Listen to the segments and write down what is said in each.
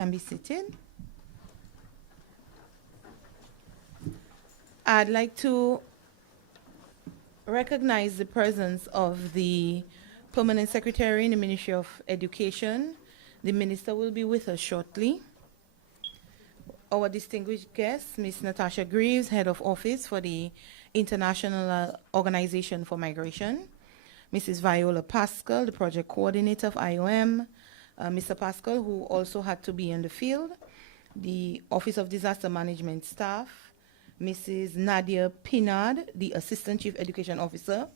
Can be seated. I'd like to recognize the presence of the Permanent Secretary in the Ministry of Education. The Minister will be with us shortly. Our distinguished guest, Ms. Natasha Greaves, Head of Office for the International Organization for Migration. Mrs. Viola Pascal, the Project Coordinator of IOM. Mr. Pascal, who also had to be in the field. The Office of Disaster Management staff. Mrs. Nadia Pinard, the Assistant Chief Education Officer.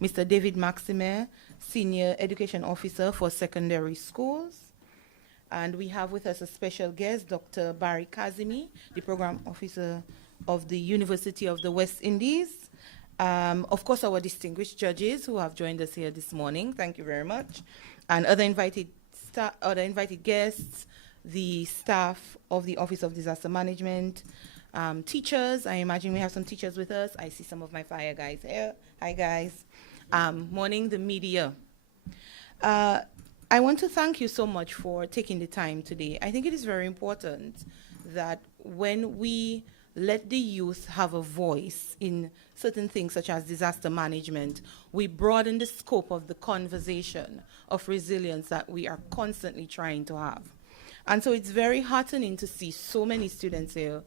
Mr. David Maximer, Senior Education Officer for Secondary Schools. And we have with us a special guest, Dr. Barry Kazimi, the Program Officer of the University of the West Indies. Of course, our distinguished judges who have joined us here this morning. Thank you very much. And other invited guests, the staff of the Office of Disaster Management, teachers. I imagine we have some teachers with us. I see some of my fire guys here. Hi, guys. Morning, the media. I want to thank you so much for taking the time today. I think it is very important that when we let the youth have a voice in certain things such as disaster management, we broaden the scope of the conversation of resilience that we are constantly trying to have. And so it's very heartening to see so many students here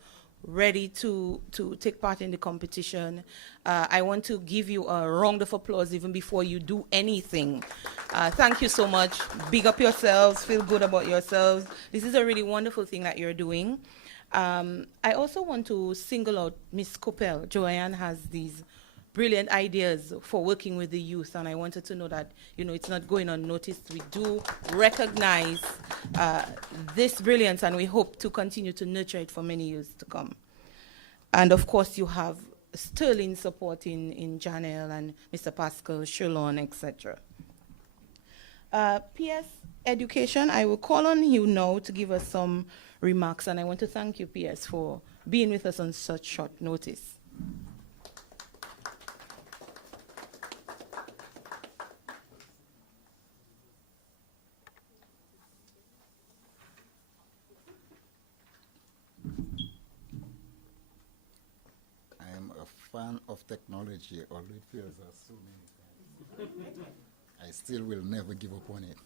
ready to take part in the competition. I want to give you a round of applause even before you do anything. Thank you so much. Big up yourselves. Feel good about yourselves. This is a really wonderful thing that you're doing. I also want to single out Miss Coppell. Joanne has these brilliant ideas for working with the youth, and I wanted to know that, it's not going unnoticed. We do recognize this brilliance, and we hope to continue to nurture it for many years to come. And of course, you have sterling support in Janelle and Mr. Pascal, Shalon, etc. PS Education, I will call on you now to give us some remarks, and I want to thank you, PS, for being with us on such short notice. Fan of technology, although it fails us so many times. I still will never give up on it.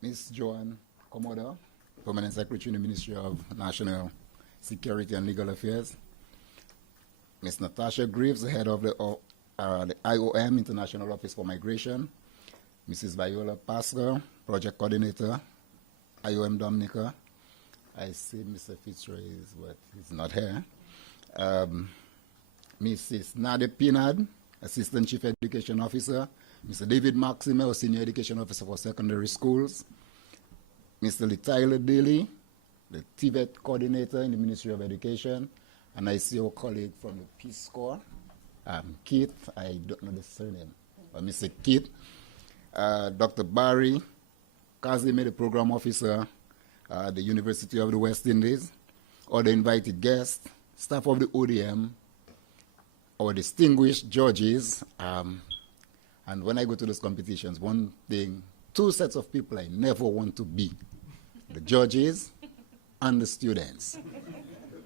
Ms. Joanne Commodore, Permanent Secretary in the Ministry of National Security and Legal Affairs. Ms. Natasha Greaves, the Head of the IOM, International Office for Migration. Mrs. Viola Pascal, Project Coordinator, IOM Dominica. I see Mr. Fitzroy is what? He's not here. Mrs. Nadia Pinard, Assistant Chief Education Officer. Mr. David Maximer, Senior Education Officer for Secondary Schools. Mr. Tyler Daly, the TVET Coordinator in the Ministry of Education. And I see our colleague from the Peace Corps, Keith, I don't know the surname, but Mr. Keith. Dr. Barry Kazimi, the Program Officer, the University of the West Indies, all the invited guests, staff of the ODM, our distinguished judges, and when I go to those competitions, one thing, two sets of people I never want to be, the judges and the students.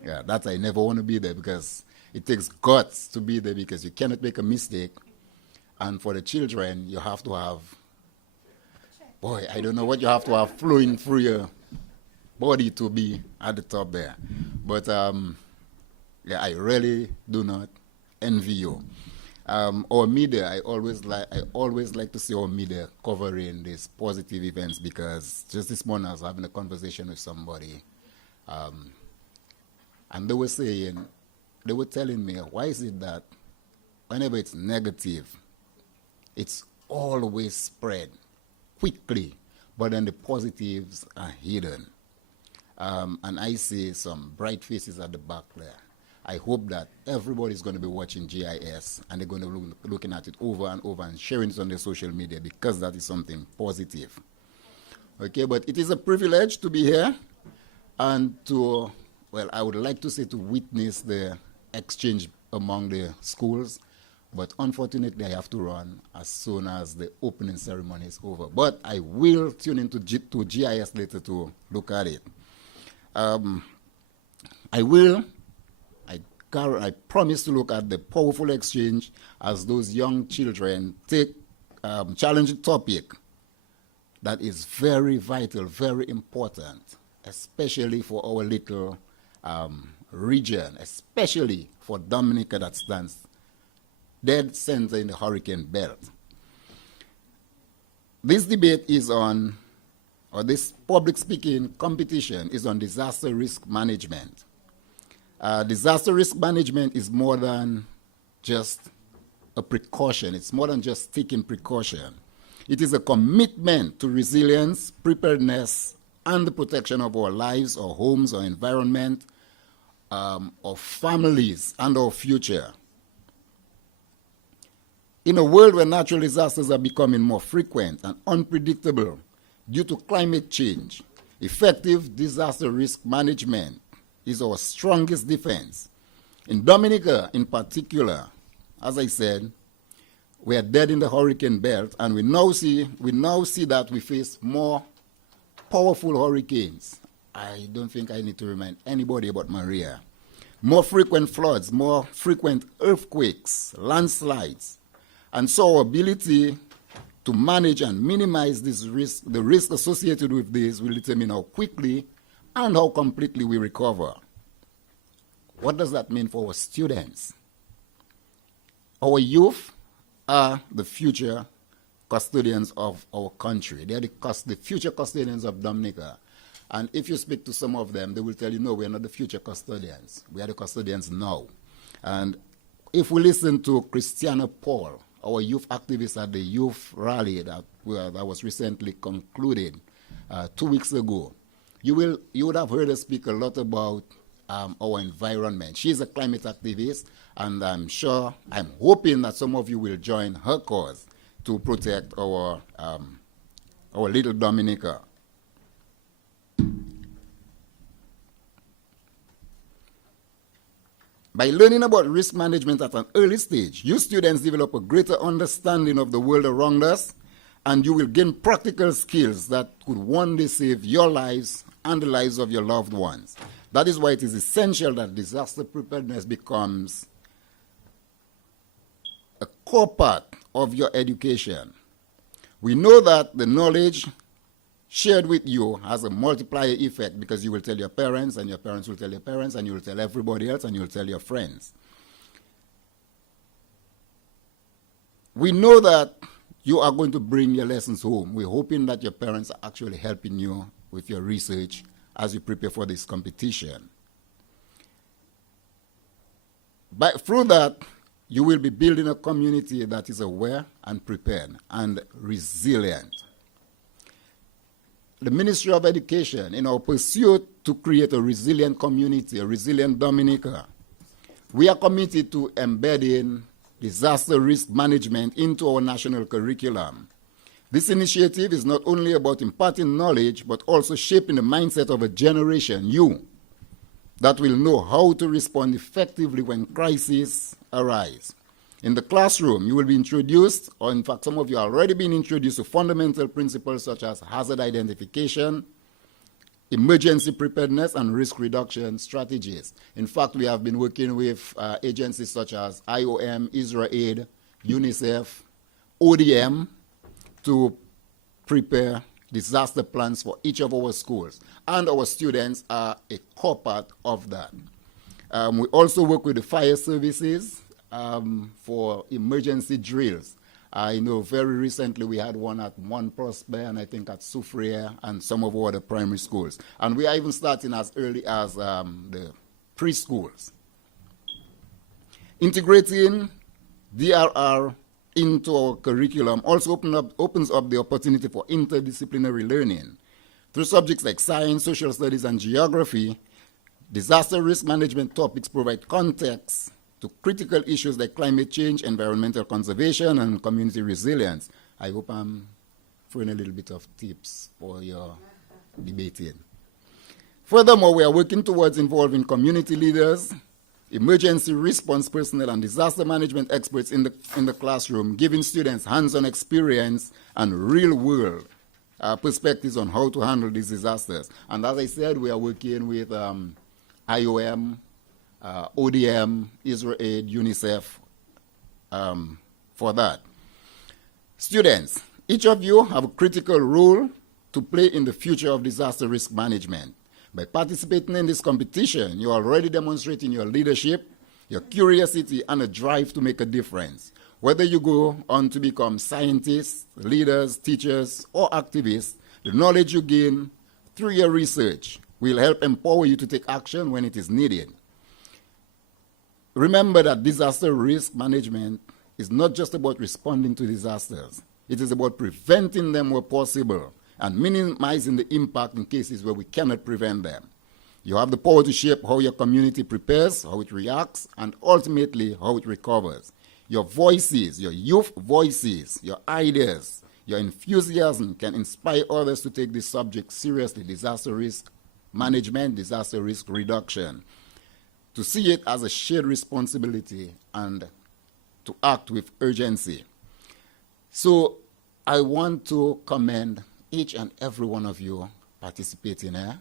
Yeah, that I never want to be there because it takes guts to be there because you cannot make a mistake. And for the children, you have to have, boy, I don't know what you have to have flowing through your body to be at the top there. But yeah, I really do not envy you. Our media, I always like to see our media covering these positive events because just this morning I was having a conversation with somebody, and they were telling me, why is it that whenever it's negative, it's always spread quickly, but then the positives are hidden. And I see some bright faces at the back there. I hope that everybody's going to be watching GIS and they're going to be looking at it over and over and sharing it on their social media because that is something positive. Okay, but it is a privilege to be here and to, well, I would like to say to witness the exchange among the schools. But unfortunately, I have to run as soon as the opening ceremony is over. But I will tune into to GIS later to look at it. I promise to look at the powerful exchange as those young children take challenging topic that is very vital, very important, especially for our little region, especially for Dominica that stands dead center in the hurricane belt. This debate is on, or this public speaking competition is on disaster risk management. Disaster risk management is more than just a precaution. It's more than just taking precaution. It is a commitment to resilience, preparedness, and the protection of our lives, our homes, our environment, our families, and our future. In a world where natural disasters are becoming more frequent and unpredictable due to climate change, effective disaster risk management is our strongest defense. In Dominica, in particular, as I said, we are dead in the hurricane belt, and we now see that we face more powerful hurricanes. I don't think I need to remind anybody about Maria. More frequent floods, more frequent earthquakes, landslides. And so our ability to manage and minimize this risk, the risk associated with this, will determine how quickly and how completely we recover. What does that mean for our students? Our youth are the future custodians of our country. They are the future custodians of Dominica. And if you speak to some of them, they will tell you, no, we are not the future custodians. We are the custodians now. And if we listen to Christiana Paul, our youth activist at the youth rally that was recently concluded 2 weeks ago, you would have heard her speak a lot about our environment. She's a climate activist, and I'm hoping that some of you will join her cause to protect our little Dominica. By learning about risk management at an early stage, you students develop a greater understanding of the world around us, and you will gain practical skills that could one day save your lives and the lives of your loved ones. That is why it is essential that disaster preparedness becomes a core part of your education. We know that the knowledge shared with you has a multiplier effect, because you will tell your parents, and your parents will tell your parents, and you will tell everybody else, and you will tell your friends. We know that you are going to bring your lessons home. We're hoping that your parents are actually helping you with your research as you prepare for this competition. Through that, you will be building a community that is aware and prepared and resilient. The Ministry of Education, in our pursuit to create a resilient community, a resilient Dominica, we are committed to embedding disaster risk management into our national curriculum. This initiative is not only about imparting knowledge, but also shaping the mindset of a generation, you, that will know how to respond effectively when crises arise. In the classroom, you will be introduced, or in fact, some of you have already been introduced to fundamental principles such as hazard identification, emergency preparedness, and risk reduction strategies. In fact, we have been working with agencies such as IOM, IsraAid, UNICEF, ODM, to prepare disaster plans for each of our schools. And our students are a core part of that. We also work with the fire services for emergency drills. I know very recently we had one at Mont Prosper, and I think at Soufriere and some of our other primary schools. And we are even starting as early as the preschools. Integrating DRR into our curriculum also opens up the opportunity for interdisciplinary learning. Through subjects like science, social studies, and geography, disaster risk management topics provide context to critical issues like climate change, environmental conservation, and community resilience. I hope I'm throwing a little bit of tips for your debating. Furthermore, we are working towards involving community leaders emergency response personnel, and disaster management experts in the classroom, giving students hands-on experience and real-world perspectives on how to handle these disasters. And as I said, we are working with IOM, ODM, Israel Aid, UNICEF for that. Students, each of you have a critical role to play in the future of disaster risk management. By participating in this competition, you are already demonstrating your leadership, your curiosity, and a drive to make a difference. Whether you go on to become scientists, leaders, teachers, or activists, the knowledge you gain through your research will help empower you to take action when it is needed. Remember that disaster risk management is not just about responding to disasters. It is about preventing them where possible and minimizing the impact in cases where we cannot prevent them. You have the power to shape how your community prepares, how it reacts, and ultimately how it recovers. Your voices, your youth voices, your ideas, your enthusiasm can inspire others to take this subject seriously, disaster risk management, disaster risk reduction, to see it as a shared responsibility and to act with urgency. So I want to commend each and every one of you participating here.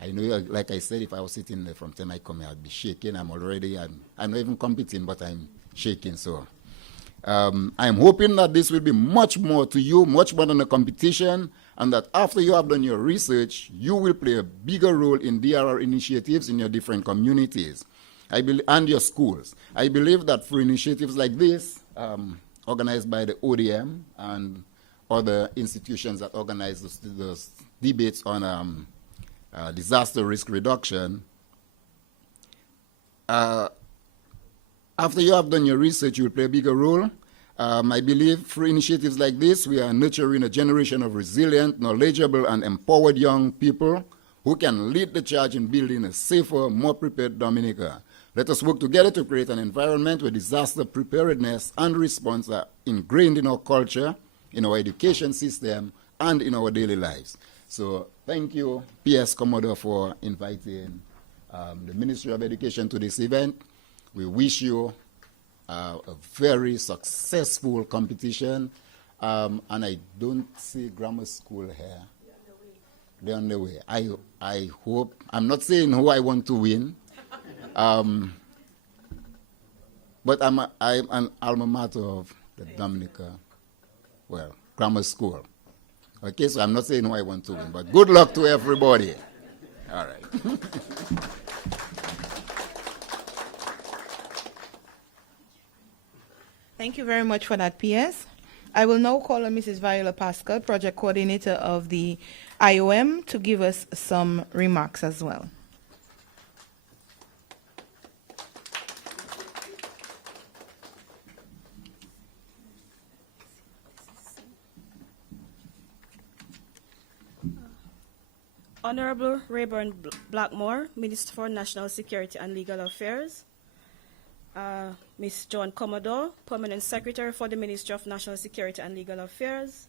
I know, like I said, if I was sitting there from time I come here, I'd be shaking. I'm not even competing, but I'm shaking. So I'm hoping that this will be much more to you, much more than a competition, and that after you have done your research, you will play a bigger role in DRR initiatives in your different communities and your schools. I believe that for initiatives like this, organized by the ODM and other institutions that organize those debates on disaster risk reduction, after you have done your research, you will play a bigger role. I believe through initiatives like this, we are nurturing a generation of resilient, knowledgeable, and empowered young people who can lead the charge in building a safer, more prepared Dominica. Let us work together to create an environment where disaster preparedness and response are ingrained in our culture, in our education system, and in our daily lives. So thank you, PS Commodore, for inviting the Ministry of Education to this event. We wish you a very successful competition. And I don't see grammar school here. They're on the way. I hope, I'm not saying who I want to win, but I'm an alma mater of the Dominica, grammar school. Okay, so I'm not saying who I want to win, but good luck to everybody. All right. Thank you very much for that, PS. I will now call on Mrs. Viola Pascal, Project Coordinator of the IOM, to give us some remarks as well. Honorable Rayburn Blackmore, Minister for National Security and Legal Affairs. Ms. Joan Commodore, Permanent Secretary for the Ministry of National Security and Legal Affairs.